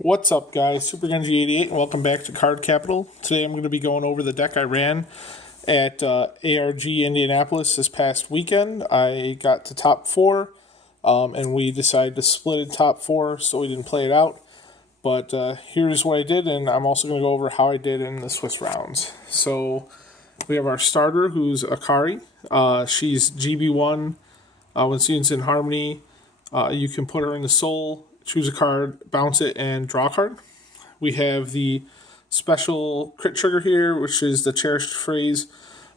What's up, guys? Super Genji 88 and welcome back to Card Capital. Today I'm going to be going over the deck I ran at ARG Indianapolis this past weekend. I got to top four, and we decided to split in top four, so we didn't play it out. But here's what I did, and I'm also going to go over how I did in the Swiss rounds. So we have our starter, who's Akari. She's GB1. When students in Harmony, you can put her in the soul, choose a card, bounce it, and draw a card. We have the special crit trigger here, which is the cherished phrase,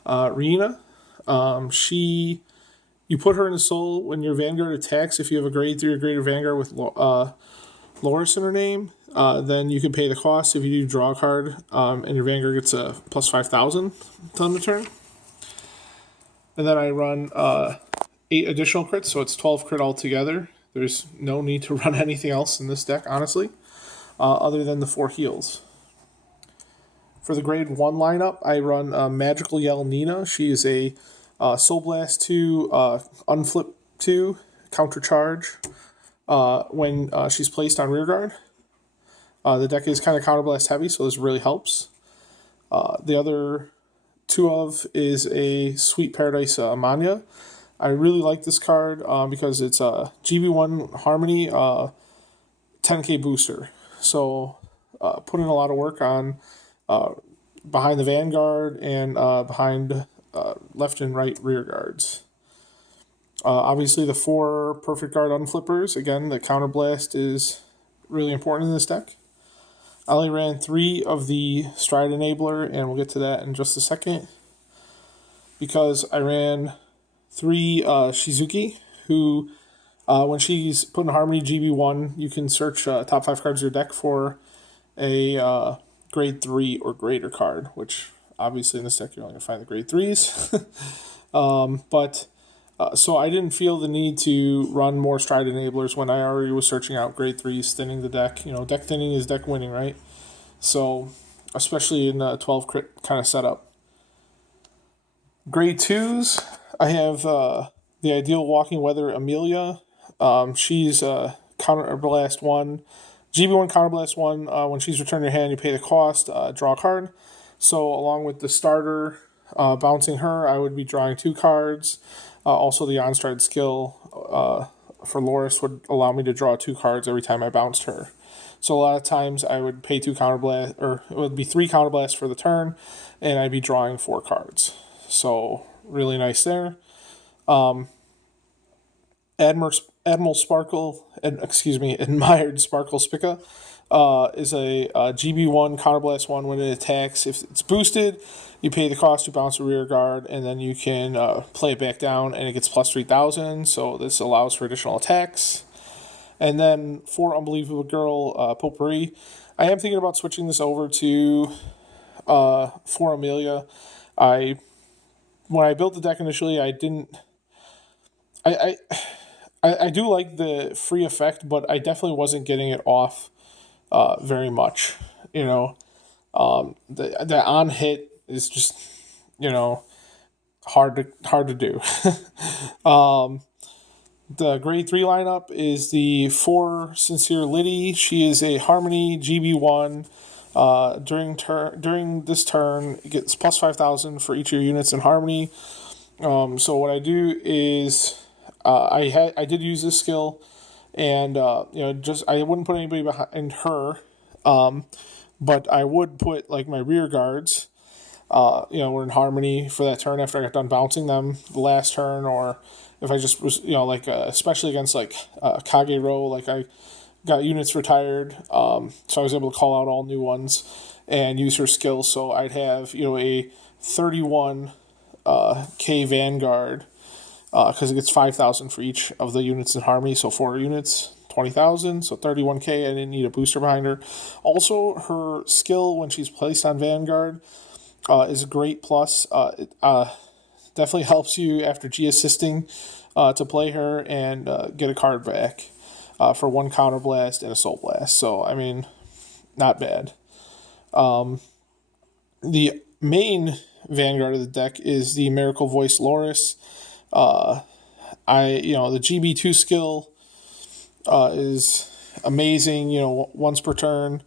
Rina. You put her in the soul when your Vanguard attacks. If you have a grade 3 or greater Vanguard with Loris in her name, then you can pay the cost. If you do draw a card, and your Vanguard gets a plus 5,000 on the turn. And then I run 8 additional crits, so it's 12 crit altogether. There's no need to run anything else in this deck, honestly, other than the 4 heals. For the grade 1 lineup, I run Magical Yell Nina. She is a Soul Blast 2, Unflip 2, Counter Charge when she's placed on rearguard. The deck is kind of Counterblast heavy, so this really helps. The other 2 of is a Sweet Paradise Amanya. I really like this card because it's a GB1 Harmony 10k booster. So putting a lot of work on behind the Vanguard and behind left and right rear guards. Obviously the 4 Perfect Guard Unflippers. Again, the Counterblast is really important in this deck. I only ran 3 of the Stride Enabler, and we'll get to that in just a second. Because I ran 3 Shizuki, who, when she's put in Harmony GB1, you can search top 5 cards of your deck for a grade 3 or greater card, which obviously in this deck you're only going to find the grade 3s. So I didn't feel the need to run more Stride Enablers when I already was searching out grade 3s, thinning the deck. You know, deck thinning is deck winning, right? So, especially in a 12 crit kind of setup. Grade 2s, I have the Ideal Walking Weather Amelia. She's Counterblast 1. GB1 Counterblast 1. When she's returned your hand, you pay the cost, draw a card. So along with the starter bouncing her, I would be drawing 2 cards. Also the on-stride skill for Loris would allow me to draw 2 cards every time I bounced her. So a lot of times I would pay 2 Counterblast, or it would be 3 Counterblasts for the turn, and I'd be drawing 4 cards. So really nice there. Admiral Sparkle, Admired Sparkle Spica is a GB1 Counterblast 1 when it attacks. If it's boosted, you pay the cost to bounce a rear guard, and then you can play it back down, and it gets plus 3,000, so this allows for additional attacks. And then for Unbelievable Girl Potpourri, I am thinking about switching this over to for Amelia. When I built the deck initially, I do like the free effect, but I definitely wasn't getting it off very much. You know, the on hit is just, hard to do. The grade 3 lineup is the 4 Sincere Liddy. She is a Harmony GB1. During this turn, it gets plus 5,000 for each of your units in Harmony. So what I do is I did use this skill, and I wouldn't put anybody behind her, but I would put like my rear guards. We're in Harmony for that turn after I got done bouncing them the last turn, or if I just was especially against like Kagero, like I got units retired, so I was able to call out all new ones and use her skill. So I'd have a 31 K Vanguard because it gets 5,000 for each of the units in Harmony. So 4 units, 20,000. So 31K. I didn't need a booster behind her. Also, her skill when she's placed on Vanguard is a great plus. It definitely helps you after G assisting to play her and get a card back. For 1 Counterblast and a Soul Blast. So, I mean, not bad. The main Vanguard of the deck is the Miracle Voice Loris. The GB2 skill is amazing. Once per turn.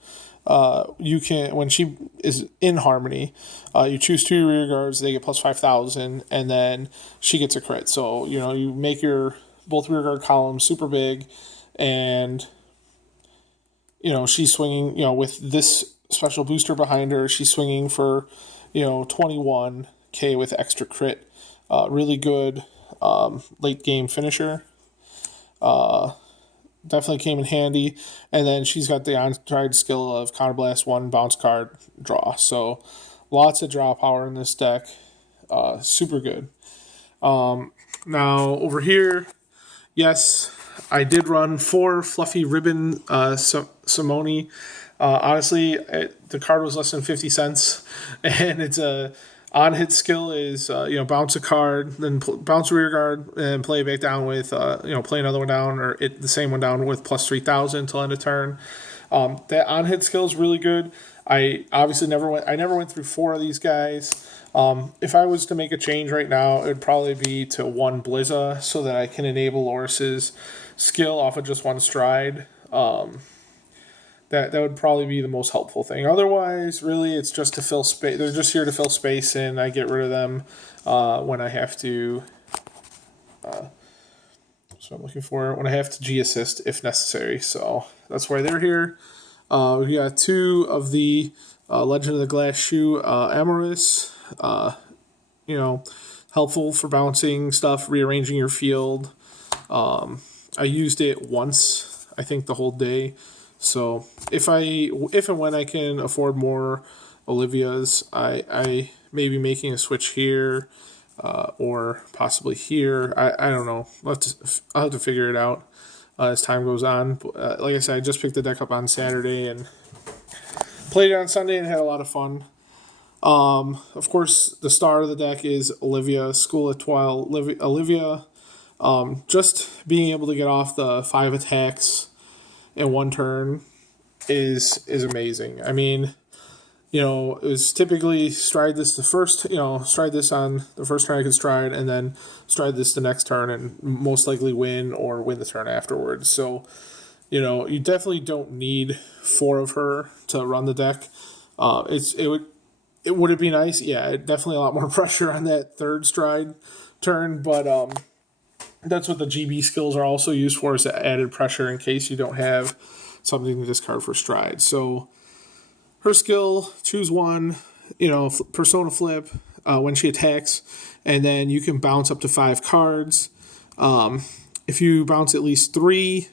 You can, when she is in harmony, you choose 2 rear guards, they get plus 5,000, and then she gets a crit. So you make your both rear guard columns super big, and she's swinging. With this special booster behind her, she's swinging for 21K with extra crit. Really good late game finisher. Definitely came in handy. And then she's got the on-stride skill of Counterblast, 1 bounce card, draw. So lots of draw power in this deck. Super good. Now over here, yes, I did run 4 Fluffy Ribbon Simone. Honestly, the card was less than 50 cents. And it's a on-hit skill is, bounce a card, then bounce a rear guard, and play it back down with, play another one down, or the same one down with plus 3,000 until end of turn. That on-hit skill is really good. I obviously never went through 4 of these guys. If I was to make a change right now, it would probably be to 1 Blizza so that I can enable Loris's skill off of just 1 stride. That would probably be the most helpful thing. Otherwise, really, it's just to fill space. They're just here to fill space, and I get rid of them when I have to. So I'm looking for when I have to G assist if necessary. So that's why they're here. We got 2 of the Legend of the Glass Shoe Amoris. Helpful for bouncing stuff, rearranging your field. I used it once, I think, the whole day. So if and when I can afford more Olivia's, I may be making a switch here, or possibly here. I don't know. I'll have to figure it out as time goes on. But, like I said, I just picked the deck up on Saturday and played it on Sunday and had a lot of fun. Of course, the star of the deck is Olivia, School at Twilight. Olivia, just being able to get off the 5 attacks in 1 turn is amazing. I mean, it was typically stride this stride this on the first turn I could stride, and then stride this the next turn, and most likely win or win the turn afterwards. So, you definitely don't need 4 of her to run the deck. Would it be nice? Yeah, definitely a lot more pressure on that 3rd stride turn, but that's what the GB skills are also used for, is added pressure in case you don't have something to discard for stride. So her skill, choose 1, persona flip when she attacks, and then you can bounce up to 5 cards. If you bounce at least 3,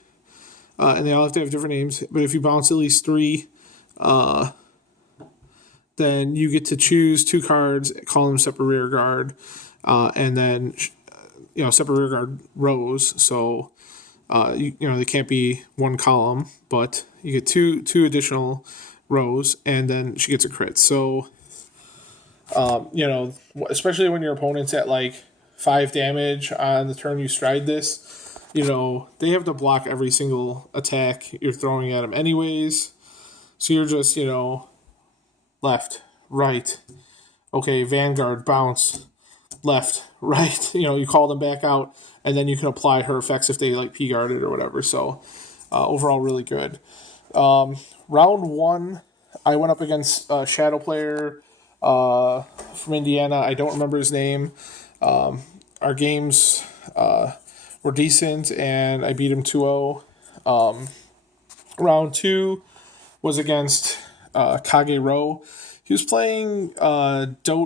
and they all have to have different names, but if you bounce at least 3, then you get to choose 2 cards, call them separate rear guard, and then separate rear guard rows. So they can't be 1 column, but you get two additional rows, and then she gets a crit. So especially when your opponent's at like 5 damage on the turn you stride this, they have to block every single attack you're throwing at them anyways. So you're just left, right, okay, Vanguard, bounce, left, right. You call them back out, and then you can apply her effects if they like P-guarded or whatever. So overall, really good. Round 1, I went up against a Shadow player from Indiana. I don't remember his name. Our games were decent, and I beat him 2-0. Round 2 was against Kage Ro. He was playing Dote/Dodex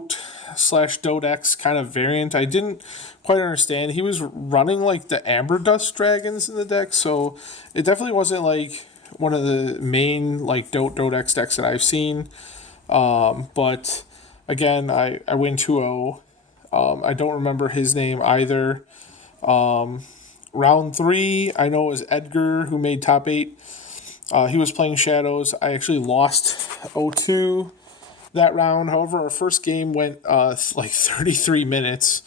kind of variant. I didn't quite understand. He was running like the Amber Dust Dragons in the deck, so it definitely wasn't like one of the main like Dodex decks that I've seen. But again, I win 2-0. I don't remember his name either. Round 3, I know it was Edgar who made top 8. He was playing Shadows. I actually lost 0-2 that round. However, our first game went like 33 minutes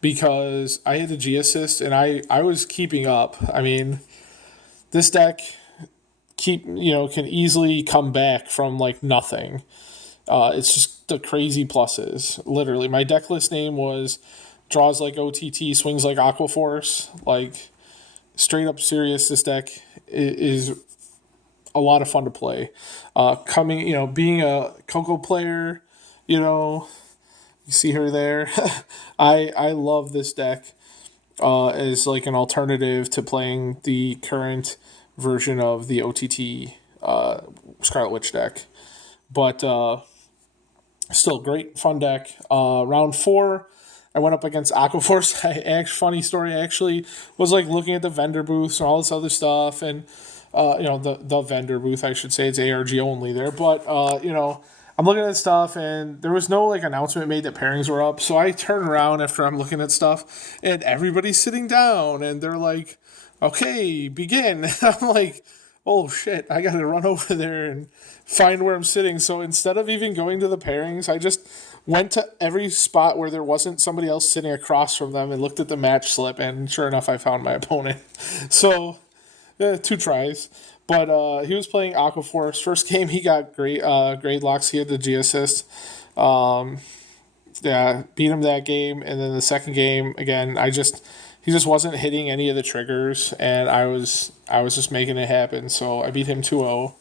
because I had the G assist and I was keeping up. I mean, this deck can easily come back from like nothing. It's just the crazy pluses. Literally, my deck list name was draws like OTT, swings like Aquaforce. Like straight up serious. This deck is a lot of fun to play. Being a Coco player, you see her there. I love this deck as like an alternative to playing the current version of the OTT Scarlet Witch deck. But still, great fun deck. Round 4, I went up against Aquaforce. Funny story, I actually was like looking at the vendor booths and all this other stuff, and the vendor booth, I should say, it's ARG only there. But I'm looking at stuff, and there was no like announcement made that pairings were up. So I turn around after I'm looking at stuff, and everybody's sitting down, and they're like, "Okay, begin." I'm like, "Oh shit, I gotta run over there and find where I'm sitting." So instead of even going to the pairings, I just went to every spot where there wasn't somebody else sitting across from them and looked at the match slip, and sure enough, I found my opponent. So, 2 tries. But he was playing Aquaforce. First game, he got great grade locks. He had the G assist. Beat him that game. And then the second game, again, he just wasn't hitting any of the triggers, and I was just making it happen. So I beat him 2-0.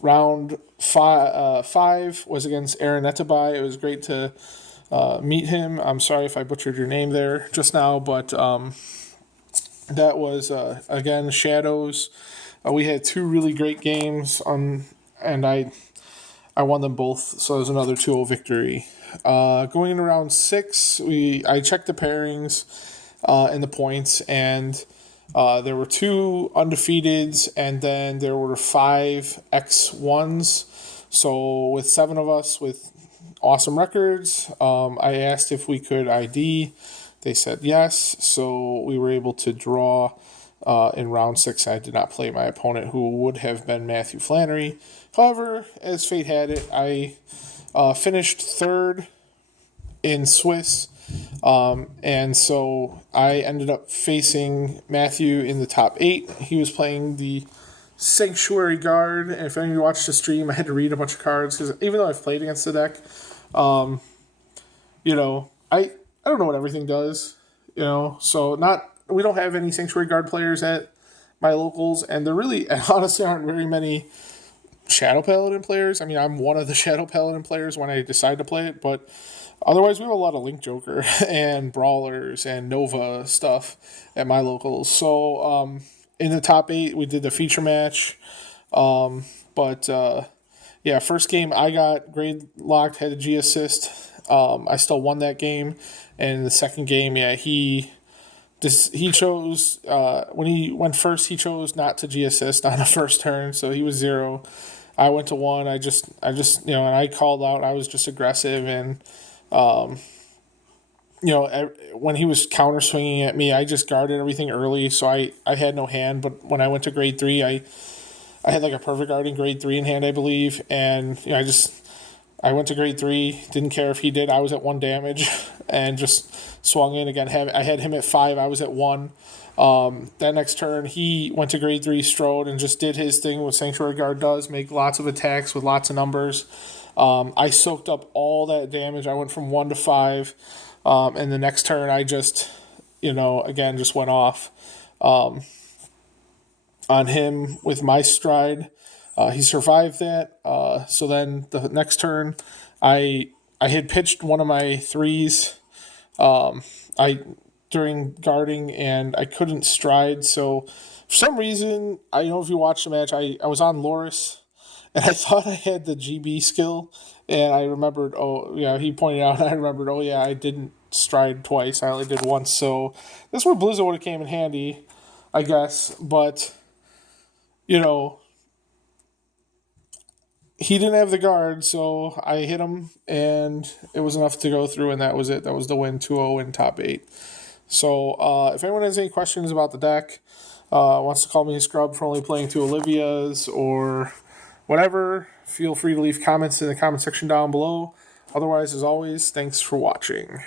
Round 5 was against Aaron Etabai. It was great to meet him. I'm sorry if I butchered your name there just now, but that was, again, Shadows. We had 2 really great games, and I won them both, so it was another 2-0 victory. Going into round 6, I checked the pairings and the points, and there were 2 undefeateds, and then there were 5 X1s. So with 7 of us with awesome records, I asked if we could ID. They said yes, so we were able to draw in round 6. I did not play my opponent, who would have been Matthew Flannery. However, as fate had it, I finished 3rd in Swiss, and so I ended up facing Matthew in the top 8. He was playing the Sanctuary Guard, and if any of you watched the stream, I had to read a bunch of cards, because even though I've played against the deck, I don't know what everything does, so we don't have any Sanctuary Guard players at my locals, and there really, honestly, aren't very many Shadow Paladin players. I mean, I'm one of the Shadow Paladin players when I decide to play it, but otherwise we have a lot of Link Joker and Brawlers and Nova stuff at my locals. So in the top 8, we did the feature match, first game I got grade locked, had a G assist. I still won that game, and the second game, he chose, when he went first, he chose not to G assist on the first turn, so he was 0. I went to 1. I just and I called out. I was just aggressive, and when he was counter swinging at me, I just guarded everything early, so I had no hand. But when I went to grade 3, I had like a perfect guard in grade 3 in hand, I believe, and I went to grade 3, didn't care if he did. I was at 1 damage, and just swung in again. I had him at 5. I was at 1. That next turn, he went to grade 3, strode, and just did his thing what Sanctuary Guard does, make lots of attacks with lots of numbers. I soaked up all that damage. I went from 1 to 5, and the next turn I just, again, just went off on him with my stride. He survived that. So then the next turn, I had pitched one of my 3s during guarding, and I couldn't stride. So for some reason, I don't know if you watched the match, I was on Loris, and I thought I had the GB skill, and I remembered, he pointed out, and I remembered, I didn't stride twice. I only did once. So that's where Blizzard would have came in handy, I guess. But, he didn't have the guard, so I hit him, and it was enough to go through, and that was it. That was the win, 2-0 in top 8. So if anyone has any questions about the deck, wants to call me a scrub for only playing 2 Olivias or whatever, feel free to leave comments in the comment section down below. Otherwise, as always, thanks for watching.